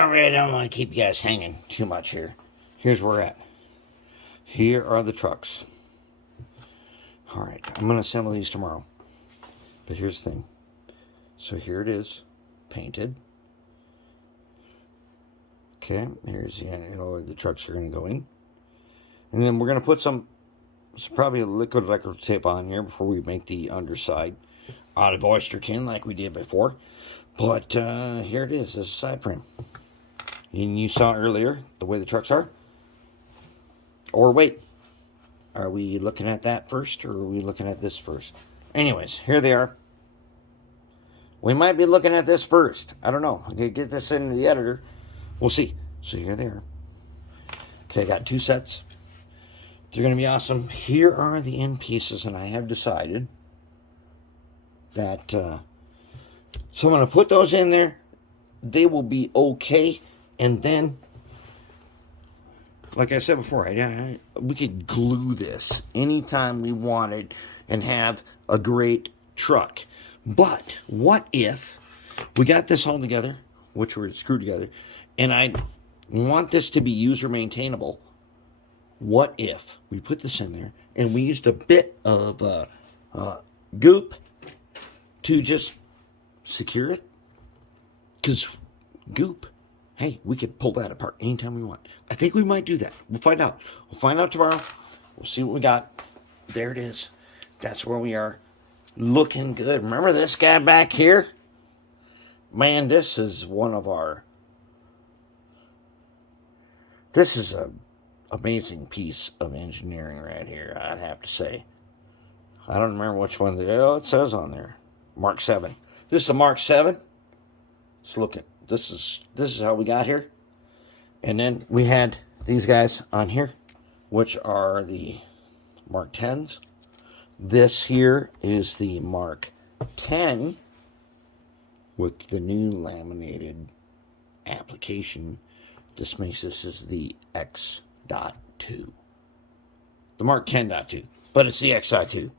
Sorry, I don't want to keep you guys hanging too much here. Here's where we're at. Here are the trucks. All right, I'm going to assemble these tomorrow. But here's the thing. So here it is, painted. Okay, here's the trucks are going to go in. And then we're going to put some probably a liquid electrical tape on here before we make the underside out of oyster tin like we did before. But here it is, this is a side frame. And you saw earlier the way the trucks are. Or wait, are we looking at that first or are we looking at this first? Anyways, here they are. We might be looking at this first. I don't know. Okay, get this into the editor. We'll see. So here they are. Okay, I got 2 sets. They're going to be awesome. Here are the end pieces, and I have decided that so I'm going to put those in there. They will be okay, and then, like I said before, we could glue this anytime we wanted and have a great truck. But what if we got this all together, which we're screwed together, and I want this to be user maintainable? What if we put this in there and we used a bit of goop to just secure it? Because goop, hey, we could pull that apart anytime we want. I think we might do that. We'll find out. We'll find out tomorrow. We'll see what we got. There it is. That's where we are. Looking good. Remember this guy back here? Man, this is one of our... This is a amazing piece of engineering right here, I'd have to say. I don't remember which one. It says on there. Mark 7. This is a Mark 7. Let's look at this is how we got here. And then we had these guys on here, which are the Mark 10s. This here is the Mark 10 with the new laminated application. This makes this is the X.2. The Mark 10.2. But it's the X.2.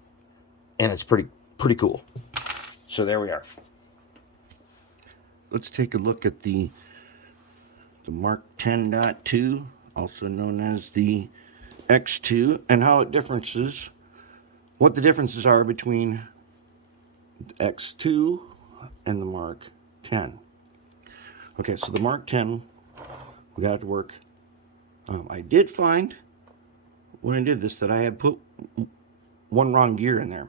And it's pretty cool. So there we are. Let's take a look at the Mark 10.2, also known as the X.2, and how it differences, what the differences are between the X.2 and the Mark 10. Okay, so the Mark 10, we got it to work. I did find, when I did this, that I had put one wrong gear in there.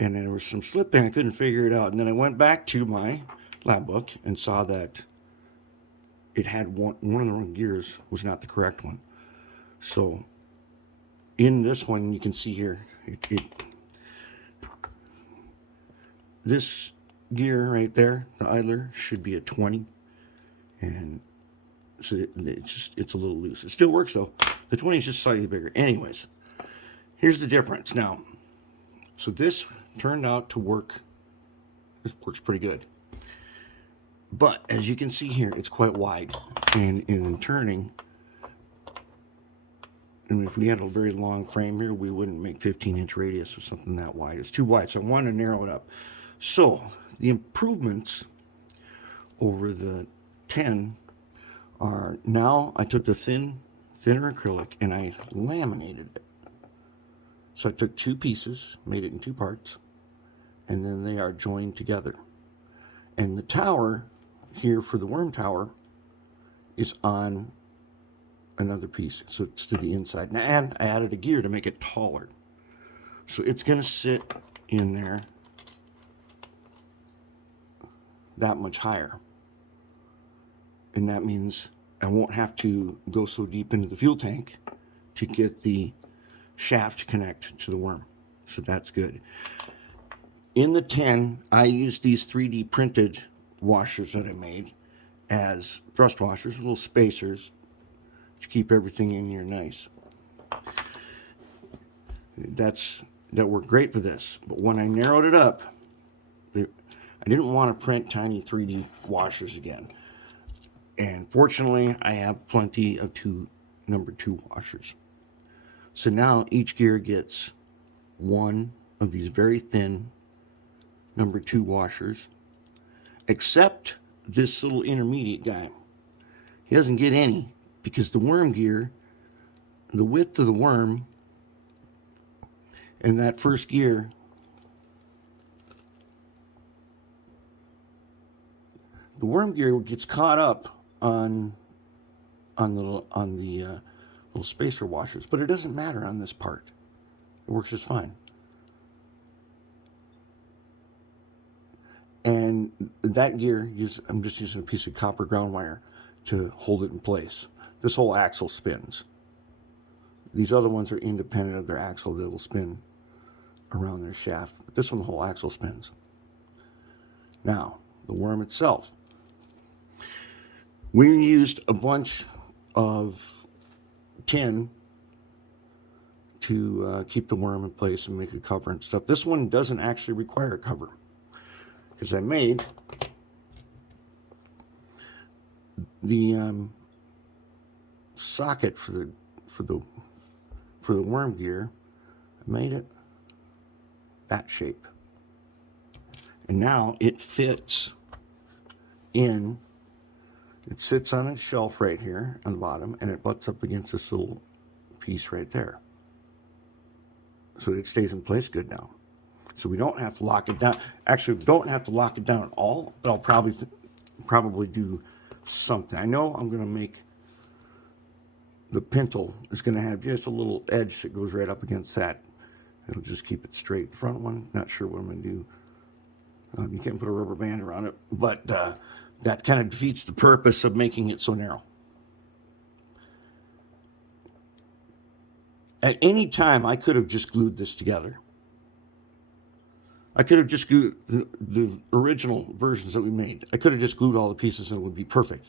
And there was some slipping, I couldn't figure it out. And then I went back to my lab book and saw that it had one of the wrong gears was not the correct one. So in this one, you can see here, this gear right there, the idler, should be a 20. And so it's a little loose. It still works though. The 20 is just slightly bigger. Anyways, here's the difference. Now, so this turned out to work. This works pretty good. But as you can see here, it's quite wide. And in turning, and if we had a very long frame here, we wouldn't make 15-inch radius or something that wide. It's too wide, so I wanted to narrow it up. So the improvements over the 10 are, now I took the thinner acrylic and I laminated it. So I took 2 pieces, made it in 2 parts, and then they are joined together. And the tower here for the worm tower is on another piece, so it's to the inside. And I added a gear to make it taller. So it's going to sit in there that much higher. And that means I won't have to go so deep into the fuel tank to get the shaft to connect to the worm. So that's good. In the 10, I used these 3D printed washers that I made as thrust washers, little spacers to keep everything in here nice. That worked great for this. But when I narrowed it up, I didn't want to print tiny 3D washers again. And fortunately, I have plenty of number 2 washers. So now each gear gets one of these very thin number 2 washers, except this little intermediate guy. He doesn't get any because the worm gear, the width of the worm in that first gear, the worm gear gets caught up on the little spacer washers, but it doesn't matter on this part. It works just fine. And that gear, I'm just using a piece of copper ground wire to hold it in place. This whole axle spins. These other ones are independent of their axle. They will spin around their shaft. But this one, the whole axle spins. Now, the worm itself. We used a bunch of tin to keep the worm in place and make a cover and stuff. This one doesn't actually require a cover, because I made the socket for the worm gear. I made it that shape, and now it fits in. It sits on its shelf right here on the bottom, and it butts up against this little piece right there, so it stays in place good now. So we don't have to lock it down. Actually, we don't have to lock it down at all, but I'll probably do something. I know I'm going to make the pintle is going to have just a little edge that goes right up against that. It'll just keep it straight. The front one, not sure what I'm going to do. You can't put a rubber band around it, but that kind of defeats the purpose of making it so narrow. At any time, I could have just glued this together. I could have just glued the original versions that we made. I could have just glued all the pieces and it would be perfect.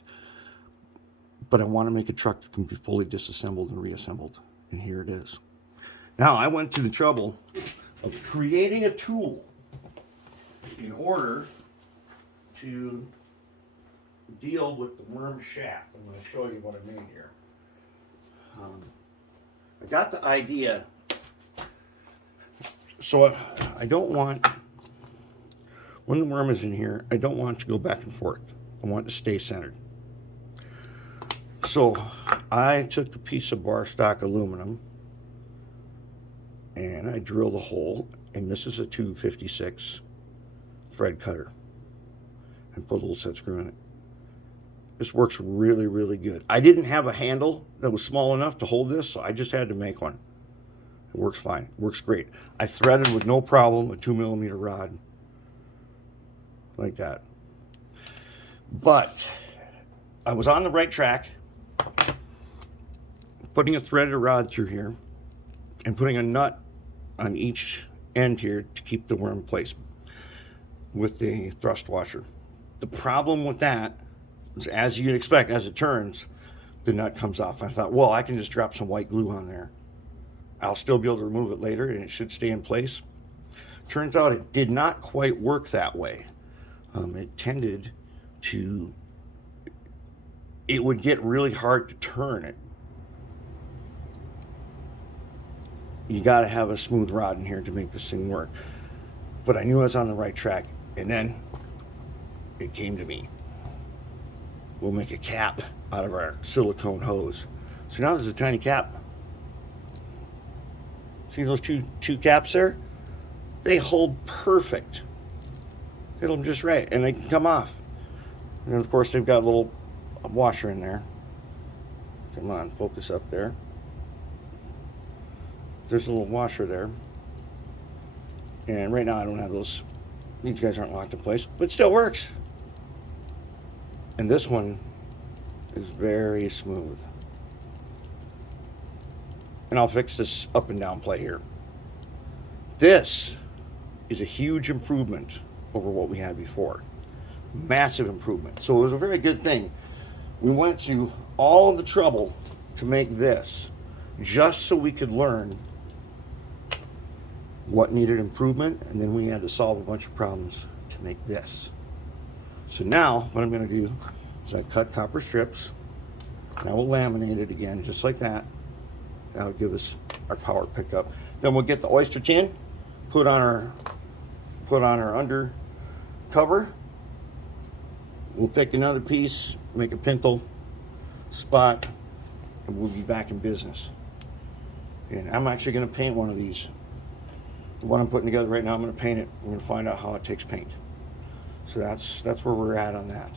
But I want to make a truck that can be fully disassembled and reassembled. And here it is. Now, I went to the trouble of creating a tool in order to deal with the worm shaft. I'm going to show you what I made here. I got the idea. So I don't want, when the worm is in here, I don't want it to go back and forth. I want it to stay centered. So I took a piece of bar stock aluminum and I drilled a hole, and this is a 256 thread cutter, and put a little set screw in it. This works really, really good. I didn't have a handle that was small enough to hold this, so I just had to make one. It works fine. It works great. I threaded with no problem a 2mm rod like that. But I was on the right track, putting a threaded rod through here and putting a nut on each end here to keep the worm in place with the thrust washer. The problem with that is, as you'd expect, as it turns, the nut comes off. I thought, well, I can just drop some white glue on there. I'll still be able to remove it later and it should stay in place. Turns out it did not quite work that way. It tended to, it would get really hard to turn it. You got to have a smooth rod in here to make this thing work. But I knew I was on the right track, and then it came to me. We'll make a cap out of our silicone hose. So now there's a tiny cap. See those two caps there? They hold perfect. Hit them just right, and they can come off. And then, of course, they've got a little washer in there. Come on, focus up there. There's a little washer there. And right now I don't have those. These guys aren't locked in place, but it still works. And this one is very smooth. And I'll fix this up and down play here. This is a huge improvement over what we had before. Massive improvement. So it was a very good thing. We went through all the trouble to make this just so we could learn what needed improvement, and then we had to solve a bunch of problems to make this. So now what I'm going to do is I cut copper strips, and I will laminate it again just like that. That'll give us our power pickup. Then we'll get the oyster tin, put on our under cover. We'll take another piece, make a pintle, spot, and we'll be back in business. And I'm actually going to paint one of these. The one I'm putting together right now, I'm going to paint it. We're going to find out how it takes paint. So that's where we're at on that.